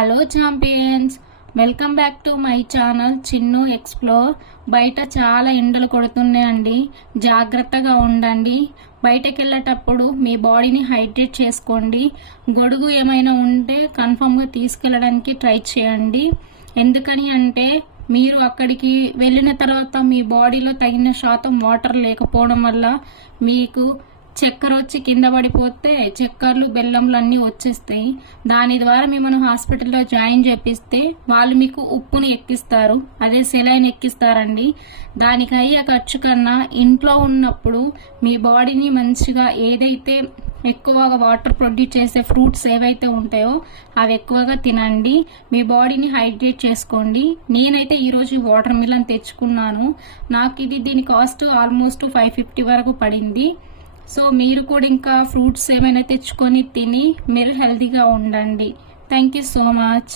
Hello champions welcome back to my channel Chinnu explore. బయట చాలా ఎండలు కొడుతున్నాయండి. జాగ్రత్తగా ఉండండి. బయటకు వెళ్ళేటప్పుడు మీ బాడీని హైడ్రేట్ చేసుకోండి. గొడుగు ఏమైనా ఉంటే కన్ఫామ్గా తీసుకెళ్ళడానికి ట్రై చేయండి. ఎందుకని అంటే మీరు అక్కడికి వెళ్ళిన తర్వాత మీ బాడీలో తగిన శాతం వాటర్ లేకపోవడం వల్ల మీకు చక్కెర వచ్చి కింద పడిపోతే చక్కెరలు బెల్లంలు అన్నీ వచ్చేస్తాయి. దాని ద్వారా మిమ్మల్ని హాస్పిటల్లో జాయిన్ చేపిస్తే వాళ్ళు మీకు ఉప్పుని ఎక్కిస్తారు. అదే సెలైన్ ఎక్కిస్తారండి. దానికి అయ్యే ఖర్చు కన్నా ఇంట్లో ఉన్నప్పుడు మీ బాడీని మంచిగా ఏదైతే ఎక్కువగా వాటర్ ప్రొడ్యూస్ చేసే ఫ్రూట్స్ ఏవైతే ఉంటాయో అవి ఎక్కువగా తినండి. మీ బాడీని హైడ్రేట్ చేసుకోండి. నేనైతే ఈరోజు వాటర్ మిలన్ తెచ్చుకున్నాను. నాకు ఇది దీని కాస్ట్ ఆల్మోస్ట్ ఫైవ్ ఫిఫ్టీ వరకు పడింది. సో మీరు కూడా ఇంకా ఫ్రూట్స్ ఏమైనా తెచ్చుకొని తిని మీరు హెల్తీగా ఉండండి. Thank you so much